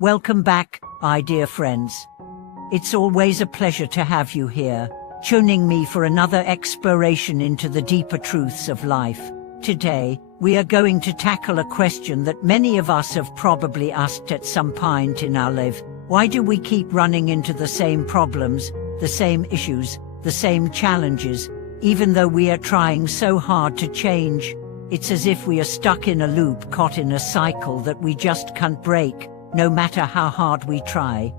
Welcome back, my dear friends. It's always a pleasure to have you here, joining me for another exploration into the deeper truths of life. Today, we are going to tackle a question that many of us have probably asked at some point in our life. Why do we keep running into the same problems, the same issues, the same challenges, even though we are trying so hard to change? It's as if we are stuck in a loop, caught in a cycle that we just can't break, no matter how hard we try.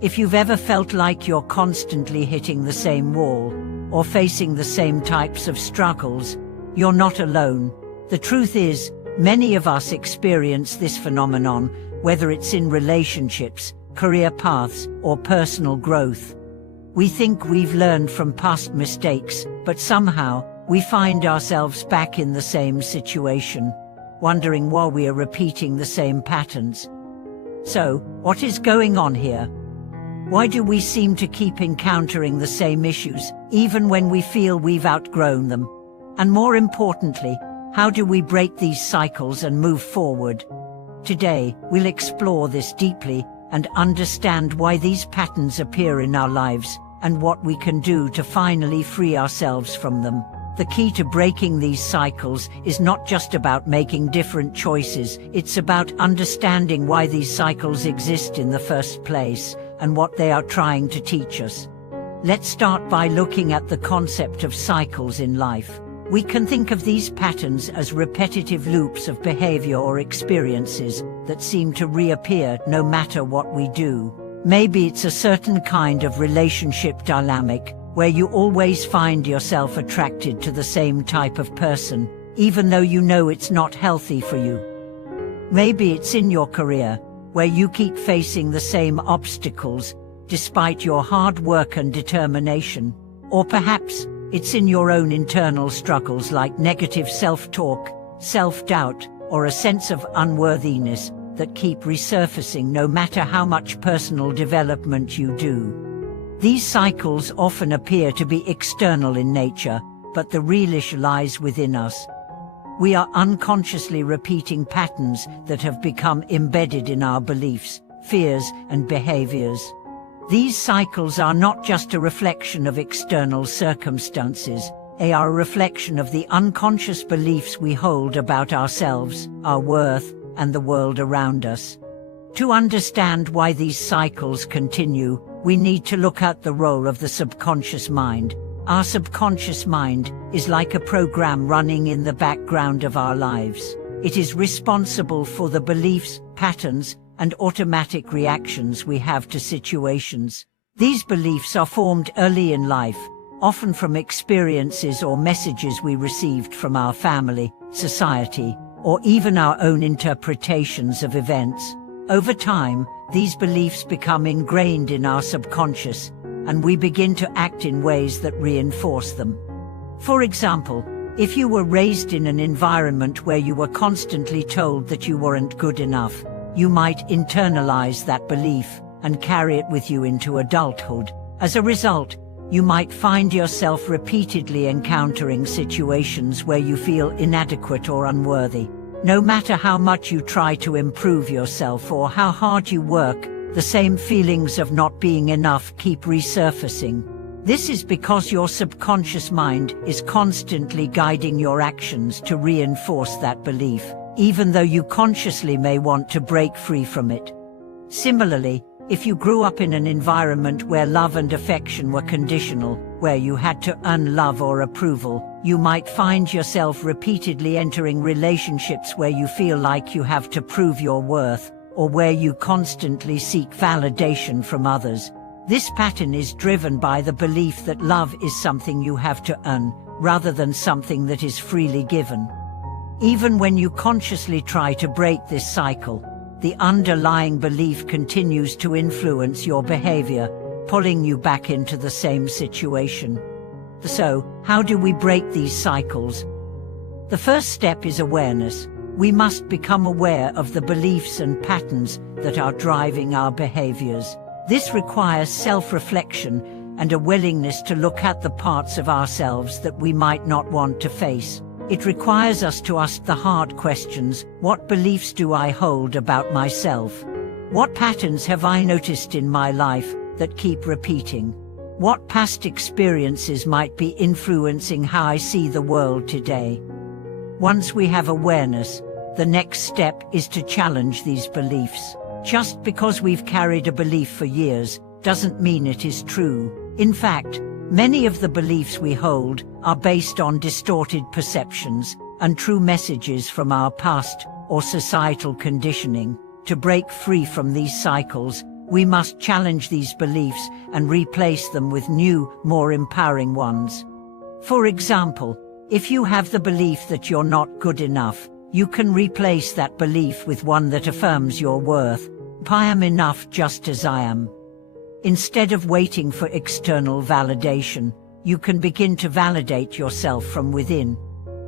If you've ever felt like you're constantly hitting the same wall, or facing the same types of struggles, you're not alone. The truth is, many of us experience this phenomenon, whether it's in relationships, career paths, or personal growth. We think we've learned from past mistakes, but somehow, we find ourselves back in the same situation, wondering why we are repeating the same patterns. So, what is going on here? Why do we seem to keep encountering the same issues, even when we feel we've outgrown them? And more importantly, how do we break these cycles and move forward? Today, we'll explore this deeply and understand why these patterns appear in our lives, and what we can do to finally free ourselves from them. The key to breaking these cycles is not just about making different choices, it's about understanding why these cycles exist in the first place, and what they are trying to teach us. Let's start by looking at the concept of cycles in life. We can think of these patterns as repetitive loops of behavior or experiences that seem to reappear no matter what we do. Maybe it's a certain kind of relationship dynamic, where you always find yourself attracted to the same type of person, even though you know it's not healthy for you. Maybe it's in your career, where you keep facing the same obstacles, despite your hard work and determination. Or perhaps, it's in your own internal struggles like negative self-talk, self-doubt, or a sense of unworthiness that keep resurfacing no matter how much personal development you do. These cycles often appear to be external in nature, but the real issue lies within us. We are unconsciously repeating patterns that have become embedded in our beliefs, fears, and behaviors. These cycles are not just a reflection of external circumstances, they are a reflection of the unconscious beliefs we hold about ourselves, our worth, and the world around us. To understand why these cycles continue, we need to look at the role of the subconscious mind. Our subconscious mind is like a program running in the background of our lives. It is responsible for the beliefs, patterns, and automatic reactions we have to situations. These beliefs are formed early in life, often from experiences or messages we received from our family, society, or even our own interpretations of events. Over time, these beliefs become ingrained in our subconscious, and we begin to act in ways that reinforce them. For example, if you were raised in an environment where you were constantly told that you weren't good enough, you might internalize that belief and carry it with you into adulthood. As a result, you might find yourself repeatedly encountering situations where you feel inadequate or unworthy. No matter how much you try to improve yourself or how hard you work, the same feelings of not being enough keep resurfacing. This is because your subconscious mind is constantly guiding your actions to reinforce that belief, even though you consciously may want to break free from it. Similarly, if you grew up in an environment where love and affection were conditional, where you had to earn love or approval, you might find yourself repeatedly entering relationships where you feel like you have to prove your worth, or where you constantly seek validation from others. This pattern is driven by the belief that love is something you have to earn, rather than something that is freely given. Even when you consciously try to break this cycle, the underlying belief continues to influence your behavior, pulling you back into the same situation. So, how do we break these cycles? The first step is awareness. We must become aware of the beliefs and patterns that are driving our behaviors. This requires self-reflection and a willingness to look at the parts of ourselves that we might not want to face. It requires us to ask the hard questions: what beliefs do I hold about myself? What patterns have I noticed in my life that keep repeating? What past experiences might be influencing how I see the world today? Once we have awareness, the next step is to challenge these beliefs. Just because we've carried a belief for years doesn't mean it is true. In fact, many of the beliefs we hold are based on distorted perceptions and true messages from our past or societal conditioning. To break free from these cycles, we must challenge these beliefs and replace them with new, more empowering ones. For example, if you have the belief that you're not good enough, you can replace that belief with one that affirms your worth. I am enough just as I am. Instead of waiting for external validation, you can begin to validate yourself from within.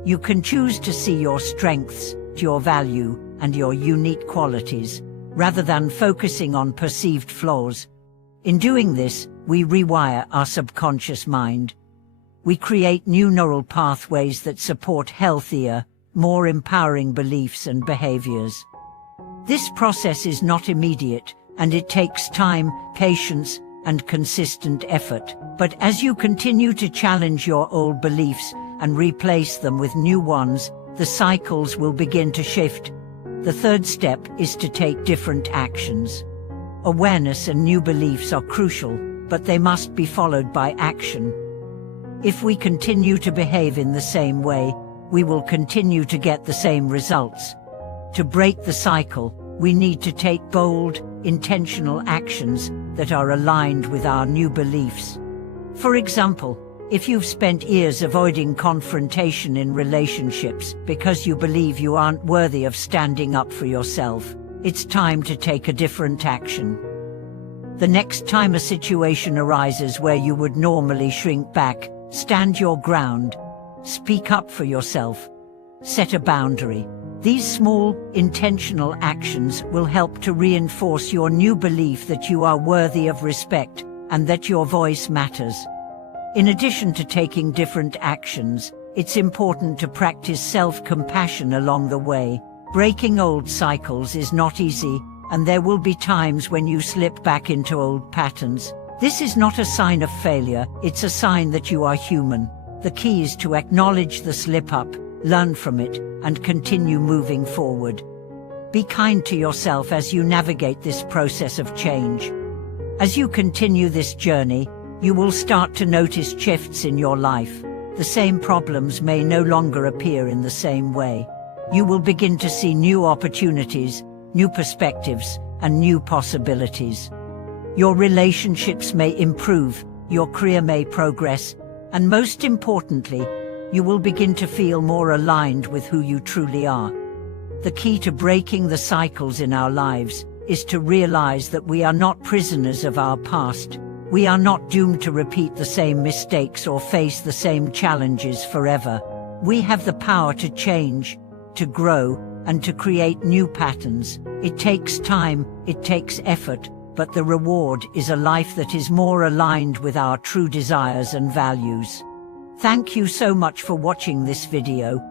You can choose to see your strengths, your value, and your unique qualities, rather than focusing on perceived flaws. In doing this, we rewire our subconscious mind. We create new neural pathways that support healthier, more empowering beliefs and behaviors. This process is not immediate, and it takes time, patience, and consistent effort. But as you continue to challenge your old beliefs and replace them with new ones, the cycles will begin to shift. The third step is to take different actions. Awareness and new beliefs are crucial, but they must be followed by action. If we continue to behave in the same way, we will continue to get the same results. To break the cycle, we need to take bold, intentional actions that are aligned with our new beliefs. For example, if you've spent years avoiding confrontation in relationships because you believe you aren't worthy of standing up for yourself, it's time to take a different action. The next time a situation arises where you would normally shrink back, stand your ground. Speak up for yourself. Set a boundary. These small, intentional actions will help to reinforce your new belief that you are worthy of respect and that your voice matters. In addition to taking different actions, it's important to practice self-compassion along the way. Breaking old cycles is not easy, and there will be times when you slip back into old patterns. This is not a sign of failure, it's a sign that you are human. The key is to acknowledge the slip-up, learn from it, and continue moving forward. Be kind to yourself as you navigate this process of change. As you continue this journey, you will start to notice shifts in your life. The same problems may no longer appear in the same way. You will begin to see new opportunities, new perspectives, and new possibilities. Your relationships may improve, your career may progress, and most importantly, you will begin to feel more aligned with who you truly are. The key to breaking the cycles in our lives is to realize that we are not prisoners of our past. We are not doomed to repeat the same mistakes or face the same challenges forever. We have the power to change, to grow, and to create new patterns. It takes time, it takes effort, but the reward is a life that is more aligned with our true desires and values. Thank you so much for watching this video.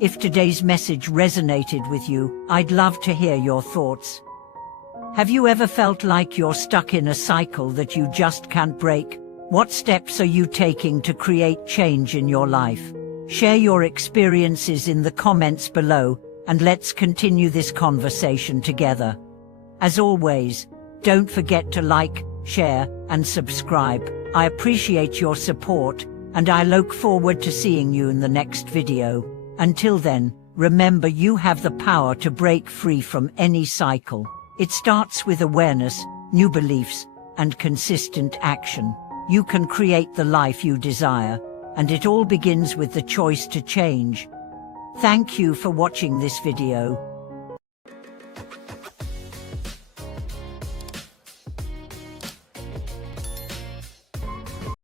If today's message resonated with you, I'd love to hear your thoughts. Have you ever felt like you're stuck in a cycle that you just can't break? What steps are you taking to create change in your life? Share your experiences in the comments below, and let's continue this conversation together. As always, don't forget to like, share, and subscribe. I appreciate your support, and I look forward to seeing you in the next video. Until then, remember you have the power to break free from any cycle. It starts with awareness, new beliefs, and consistent action. You can create the life you desire, and it all begins with the choice to change. Thank you for watching this video.